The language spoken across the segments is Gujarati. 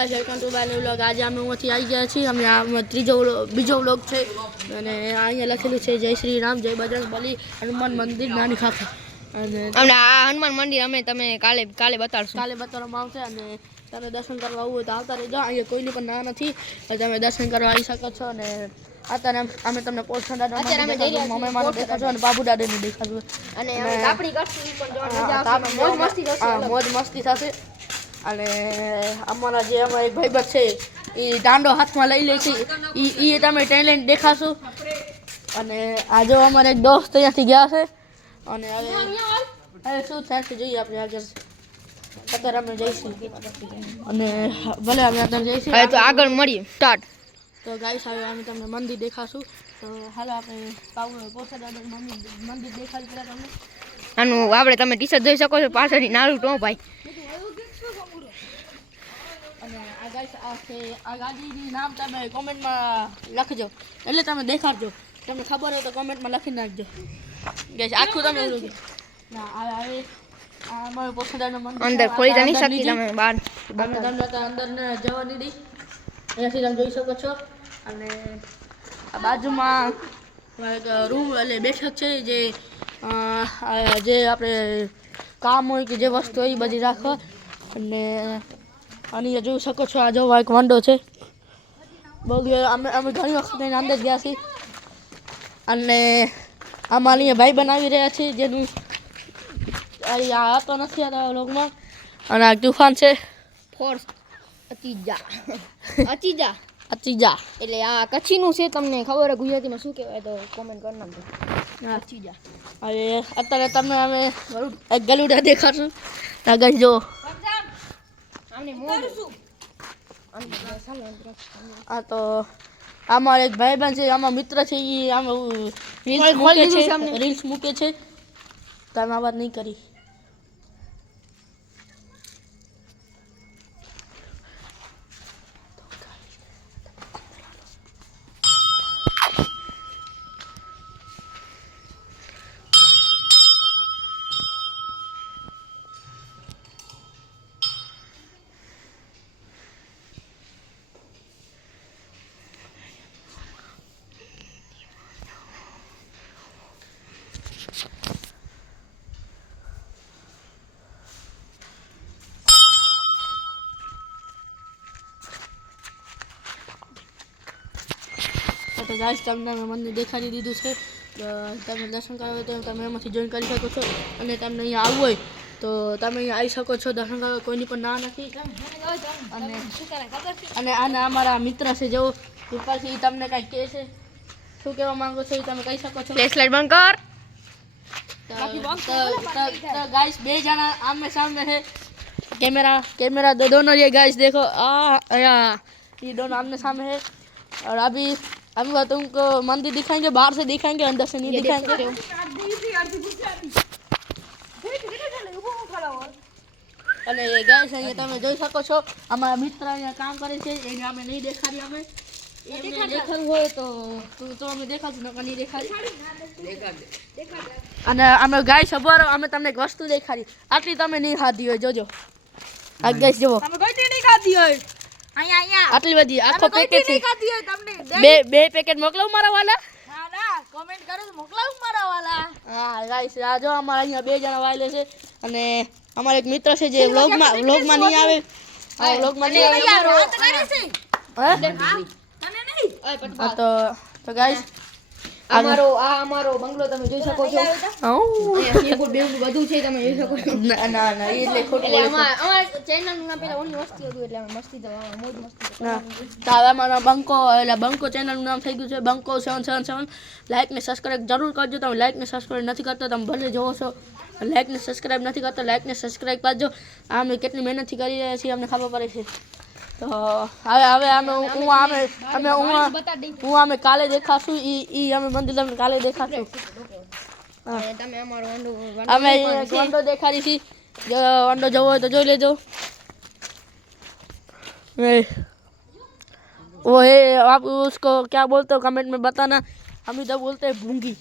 Guys welcome to my new vlog. આજે અમે અહીંથી આવી ગયા છીએ। અમે આ બીજો વ્લોગ છે અને અહીંયા લખેલું છે જય શ્રી રામ, જય બજરંગબલી, હનુમાન મંદિર, નાની ખાખર। અને આ હનુમાન મંદિર અમે તમે કાલે બતાડશું। કાલે બતાવવામાં આવશે અને તમે દર્શન કરવા આવવું હોય તો આવતા રહેજો। અહીંયા કોઈની પણ ના નથી, તમે દર્શન કરવા આવી શકો છો। અને અત્યારે અમે તમને પોસ્ટ દેખાડશું અને બાબુ દાદાને દેખાડશું અને આપણી કરશું ઈ પણ જોવા મજા આવશે, મોજ મસ્તી થશે। અને અમારા જે અમારા એક ભાઈબંધ છે એ દાંડો હાથમાં લઈ લે છે, એ તમે ટેલેન્ટ દેખાશો। અને આ જો અમારા એક દોસ્ત અહીંયાથી ગયા છે અને હવે શું થાય છે જોઈએ આપણે આગળ। અત્યારે અમે જઈશું અને ભલે અમે અત્યારે જઈશું, હવે તો આગળ મળીએ સ્ટાર્ટ। તો ગાઈસ હવે અમે તમને મંદિર દેખાશું। તો હાલો આપણે મંદિર દેખાડી પેલા તમને। આનું આપણે તમે ટી-શર્ટ જોઈ શકો છો, પાછળથી નાનું ટો ભાઈ। અને આ ગાઈસ આ ગાડીનું નામ તમે કોમેન્ટમાં લખજો, એટલે તમે દેખાડજો। તમને ખબર હોય તો કોમેન્ટમાં લખી નાખજો ગાઈસ, આખું તમે ના હવે આ અમારું પોખડાનું મંદિર અંદર ખોલી તો નહીં શકતી તમે બહાર તમને તો અંદર ને જવા દીધી, અહીંયાથી તમે જોઈ શકો છો। અને આ બાજુમાં રૂમ એટલે બેઠક છે, જે આપણે કામ હોય કે જે વસ્તુ હોય એ બધી રાખવા। અને અહીંયા જોઈ શકો છો આ જો એક વંડો છે, બહુ અમે ઘણી વખત એના અંદર ગયા છીએ। અને આમાં અહીંયા ભાઈ બનાવી રહ્યા છે જેનું આ તો નથી આ લોગમાં। અને આ તુફાન છે ફોર્સ અચીજા એટલે આ કચ્છીનું છે, તમને ખબર હોય ગુજરાતીમાં શું કહેવાય તો કોમેન્ટ કરી નાખજો। અચીજા હવે અત્યારે તમે અમે એક ગલુડા દેખાડશું। આગળ જો આ તો આમાં એક ભાઈબંધ છે, આમાં મિત્ર છે, એ આમાં રીલ્સ મૂકે છે, તમે આ વાત નહીં કરી। તો ગાઈસ તમને મંદિર દેખાડી દીધું છે, તમે દર્શન કરવા હોય તો તમે એમાંથી જોઈન કરી શકો છો। અને તમને અહીંયા આવવું હોય તો તમે અહીંયા આવી શકો છો, દર્શન કરવા કોઈની પણ ના નથી। અને આના અમારા મિત્ર છે જેવો ઉપરથી તમને કાંઈક કહે છે, શું કહેવા માંગો છો એ તમે કહી શકો છો। ફ્લેશ લાઈટ બંધ કર। तो गाइस बे जाना आमने सामने है, कैमरा दोनों ये गाइस देखो ये दोनों आमने सामने है। और अभी तुमको मंदिर दिखाएंगे, बाहर से दिखाएंगे, अंदर से नहीं दिखाएंगे। અને એ ગાઈસ અહીંયા તમે જોઈ શકો છો અમારા મિત્ર અહીંયા કામ કરે છે, એને અમે નહીં દેખાડી। અમે એમને દેખાડવું હોય તો અમે દેખાડશું, નકર નહીં દેખાડી। અને અમે ગાઈસ ખબર અમે તમને એક વસ્તુ દેખાડી, આટલી તમે નહીં ખાધી હોય, જોજો આ ગાઈસ જુઓ, તમે કોઈ નહીં ખાધી હોય અહીંયા આટલી બધી આખો પેકેટ છે। ખાધી હોય તમને બે પેકેટ મોકલાવું મારા વાલા? ના કોમેન્ટ કરો તો મોકલાવું મારા વાલા। હા ગાઈસ આ જો અમારા અહીંયા બે જણા વાયલે છે અને અમારો એક મિત્ર છે જે વ્લોગમાં નહીં આવે, આ વ્લોગમાં નહીં આવે હા તો ગાઈસ અમારો બંગલો તમે જોઈ શકો છો, બધું છે તમે જોઈ શકો છો। ના એટલે ખોટું એટલે અમારા ચેનલનું નામ પેલા ઓનલી મસ્તી હતું, એટલે અમે મસ્તી તો મોજ મસ્તી ના તો હવે અમારા બંકો ચેનલનું નામ થઈ ગયું છે બંકો 777। લાઈક ને સબસ્ક્રાઇબ જરૂર કરજો। તમે લાઈક ને સબસ્ક્રાઇબ નથી કરતા, તમે ભલે જોવો છો, લાઈક ને સબસ્ક્રાઇબ નથી કરતા, લાઈક ને સબસ્ક્રાઇબ કરજો। અમે કેટલી મહેનતથી કરી રહ્યા છીએ અમને ખબર પડે છે। તો હવે અમે કાલે દેખાશું, ઈ અમે મંદિર તમને કાલે દેખાશું। તમે અમારો અમે વંડો દેખાડી છી, જો વંડો જવો હોય તો જોઈ લેજો। वो है आप उसको क्या बोलते हो कमेंट में बताना। हम इधर बोलते हैं भूंगी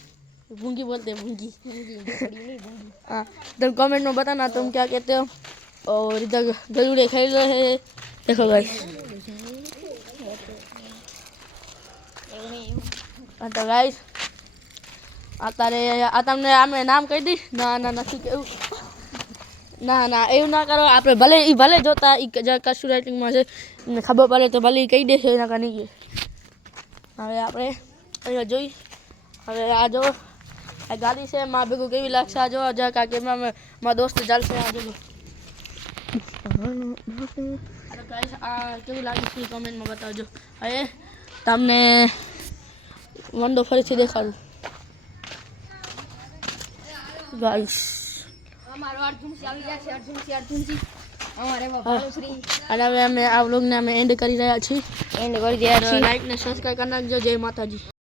बोलते हैं भूंगी। हाँ तुम कमेंट में बताना तुम क्या कहते हो। और इधर गरुड़े खेल रहे हैं, દેખો ગાઈસ તો ગાઈસ અત્યારે આ તમને અમે નામ કહી દઈશ ના નથી કેવું ના એવું ના કરો આપણે ભલે જોતા કશું રાઇટિંગમાં છે એમને ખબર પડે તો ભલે કહી દેશે એના કારણે હવે આપણે અહીંયા જોઈ હવે આ જો આ ગાડી છે માં ભેગું કેવી લાગશે આ જો જરાક આ કેમેરામાં મારા દોસ્ત ચાલશે આ જો આ કેવું લાગે છે કોમેન્ટમાં બતાવજો હવે તમને વંડો ફરીથી દેખાડું ગાઈસ અમારો અર્જુનસી આવી ગયા છે અર્જુનસી અમારે ભાલુશ્રી અને હવે અમે આ વ્લોગને એન્ડ કરી રહ્યા છીએ એન્ડ કરી રહ્યા છીએ લાઈક ને સબસ્ક્રાઇબ કરી નાખજો જય માતાજી